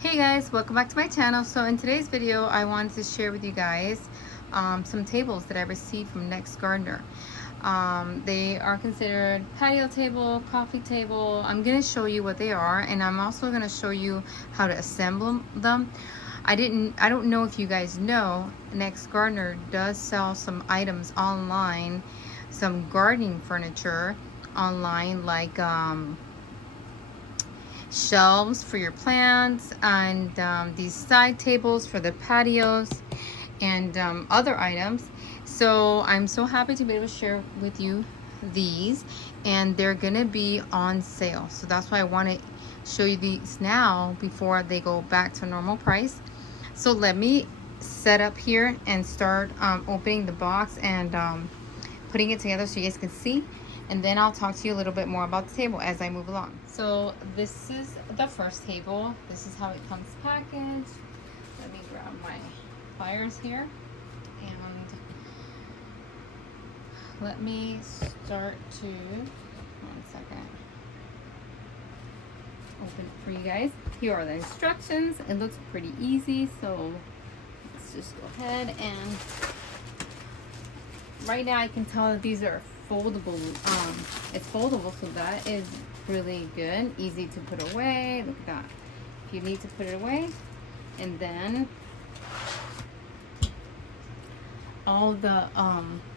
Hey guys, welcome back to my channel. So in today's video I wanted to share with you guys some tables that I received from Next Gardener. They are considered patio table, coffee table. I'm going to show you what they are, and I'm also going to show you how to assemble them. I don't know if you guys know, Next Gardener does sell some items online, some gardening furniture online, like shelves for your plants, and these side tables for the patios, and other items. So I'm so happy to be able to share with you these, and they're gonna be on sale. So that's why I want to show you these now before they go back to normal price. So let me set up here and start opening the box and putting it together so you guys can see, and then I'll talk to you a little bit more about the table as I move along. So this is the first table. This is how it comes packaged. Let me grab my pliers here, and let me start to, 1 second, open it for you guys. Here are the instructions. It looks pretty easy, so let's just go ahead, and right now I can tell that these are foldable. It's foldable, so that is really good. Easy to put away. Look at that. If you need to put it away, and then all the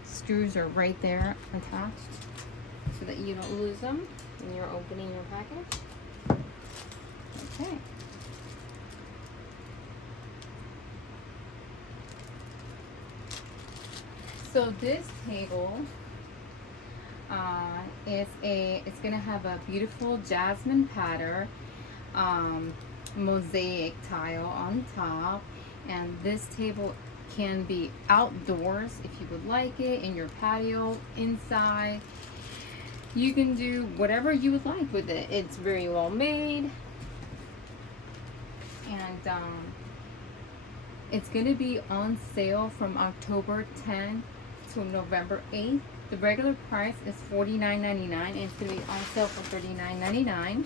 screws are right there attached, so that you don't lose them when you're opening your package. Okay. So this table it's gonna have a beautiful jasmine pattern, mosaic tile on top, and this table can be outdoors if you would like it, in your patio, inside. You can do whatever you would like with it. It's very well made, and it's gonna be on sale from October 10th to November 8th. The regular price is $49.99, and it's going to be on sale for $39.99.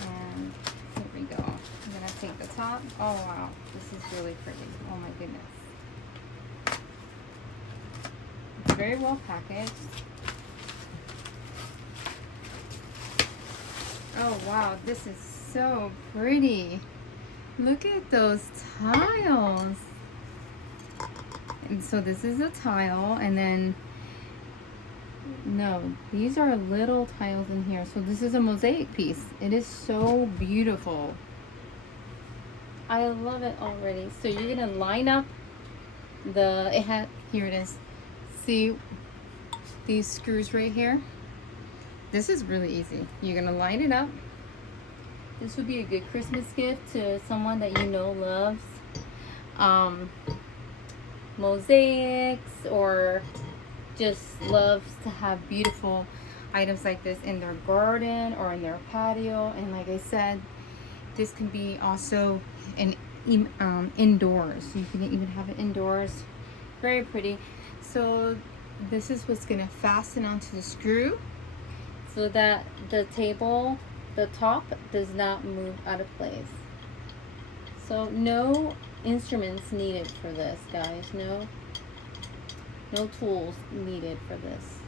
And here we go. I'm going to take the top. Oh wow, this is really pretty. Oh my goodness. It's very well packaged. Oh wow, this is so pretty. Look at those tiles. And so this is a tile, and then no, these are little tiles in here. So this is a mosaic piece. It is so beautiful. I love it already. So you're gonna line up here it is. See these screws right here? This is really easy. You're gonna line it up. This would be a good Christmas gift to someone that you know loves mosaics, or just loves to have beautiful items like this in their garden or in their patio. And like I said, this can be also indoors. You can even have it indoors. Very pretty. So this is what's going to fasten onto the screw, so that the table, the top, does not move out of place. So no instruments needed for this, guys. No tools needed for this.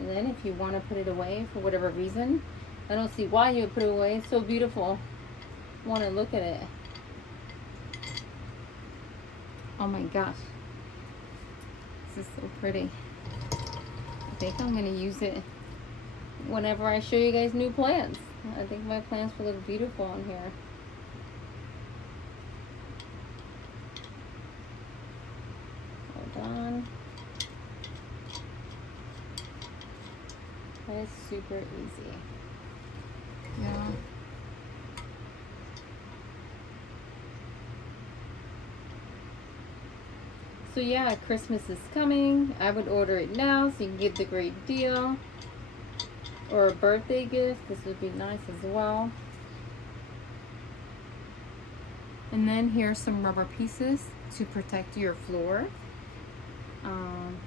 And then if you want to put it away for whatever reason, I don't see why you would put it away. It's so beautiful. I want to look at it. Oh my gosh, this is so pretty. I think I'm going to use it whenever I show you guys new plants. I think my plants will look beautiful on here. On. That is super easy. Yeah. So yeah, Christmas is coming. I would order it now so you can get the great deal. Or a birthday gift. This would be nice as well. And then here's some rubber pieces to protect your floor.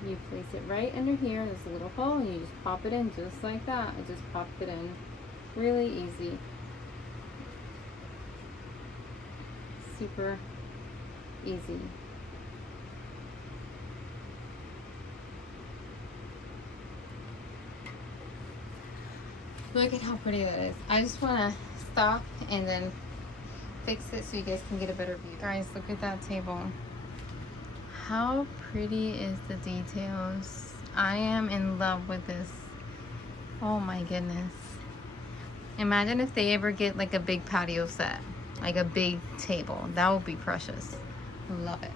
You place it right under here. There's a little hole, and you just pop it in just like that. I just popped it in. Really easy. super easy. Look at how pretty that is. I just want to stop and then fix it so you guys can get a better view. Guys, look at that table. How pretty is the details? I am in love with this. Oh my goodness. Imagine if they ever get like a big patio set, like a big table. That would be precious. Love it.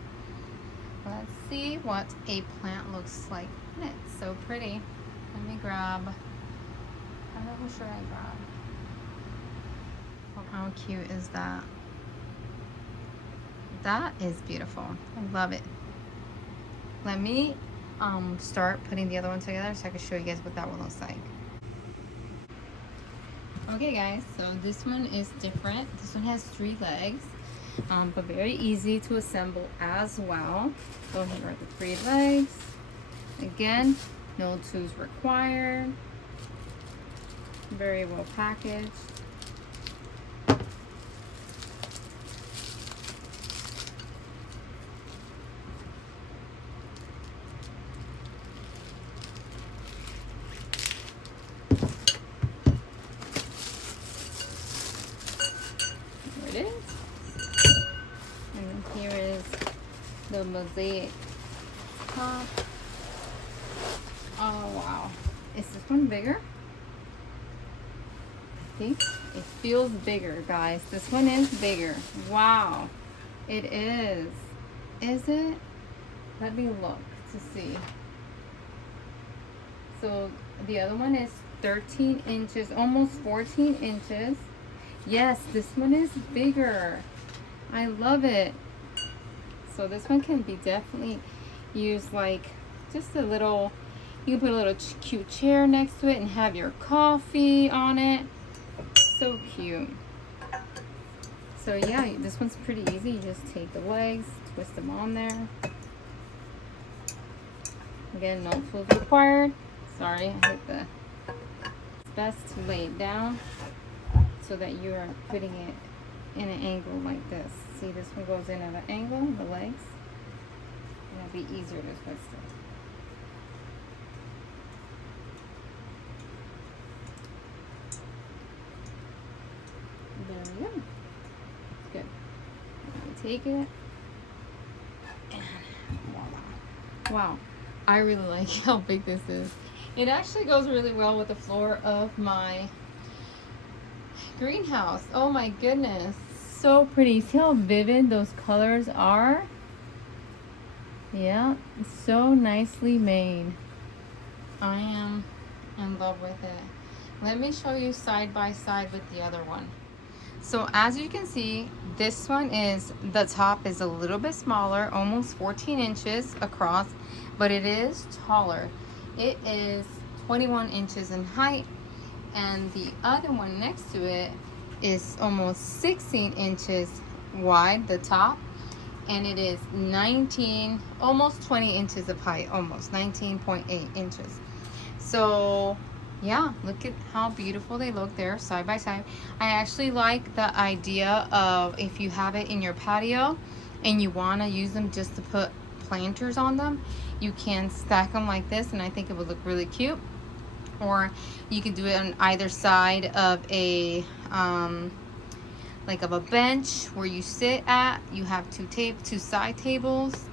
Let's see what a plant looks like. It's so pretty. Let me grab. I don't know who should I grab. How cute is that? That is beautiful. I love it. Let me start putting the other one together so I can show you guys what that one looks like. Okay guys, so this one is different. This one has 3 legs, but very easy to assemble as well. So here are the 3 legs. Again, no tools required. Very well packaged. There it is. And then here is the mosaic top. Oh wow. Is this one bigger? I think it feels bigger, guys. This one is bigger. Wow. It is. Is it? Let me look to see. So the other one is 13 inches, almost 14 inches. Yes, this one is bigger. I love it. So this one can be definitely used like just a little, you can put a little cute chair next to it and have your coffee on it. So cute. So yeah, this one's pretty easy. You just take the legs, twist them on there. Again, no tools required. Sorry, I hit the... It's best to lay it down so that you are putting it in an angle like this. See, this one goes in at an angle, the legs. And it'll be easier to twist it. There we go. It's good. Take it. And voila. Wow. I really like how big this is. It actually goes really well with the floor of my greenhouse. Oh my goodness. So pretty. See how vivid those colors are? Yeah. So nicely made. I am in love with it. Let me show you side by side with the other one. So as you can see, this one is, the top is a little bit smaller, almost 14 inches across, but it is taller. It is 21 inches in height, and the other one next to it is almost 16 inches wide, the top, and it is 19, almost 20 inches of height, almost 19.8 inches. So yeah, look at how beautiful they look there side by side. I actually like the idea of if you have it in your patio and you want to use them just to put planters on them, you can stack them like this, and I think it would look really cute. Or you can do it on either side of a like of a bench where you sit at. You have two side tables.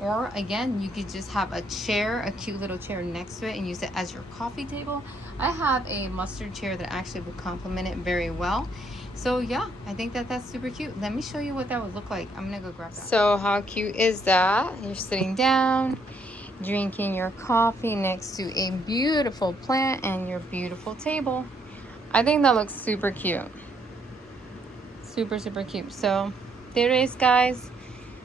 Or again, you could just have a chair, a cute little chair next to it, and use it as your coffee table. I have a mustard chair that actually would complement it very well. So yeah, I think that that's super cute. Let me show you what that would look like. I'm gonna go grab that. So how cute is that? You're sitting down, drinking your coffee next to a beautiful plant and your beautiful table. I think that looks super cute. Super, super cute. So there it is, guys.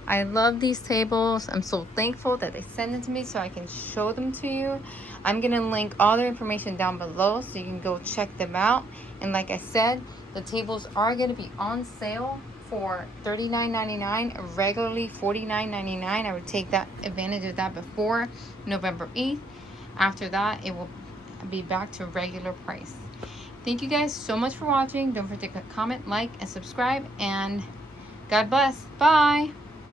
I love these tables. I'm so thankful that they send them to me so I can show them to you. I'm gonna link all their information down below so you can go check them out. And like I said, the tables are gonna be on sale for $39.99, regularly $49.99. I would take that advantage of that before November 8th. After that, it will be back to regular price. Thank you guys so much for watching. Don't forget to comment, like, and subscribe. And God bless. Bye.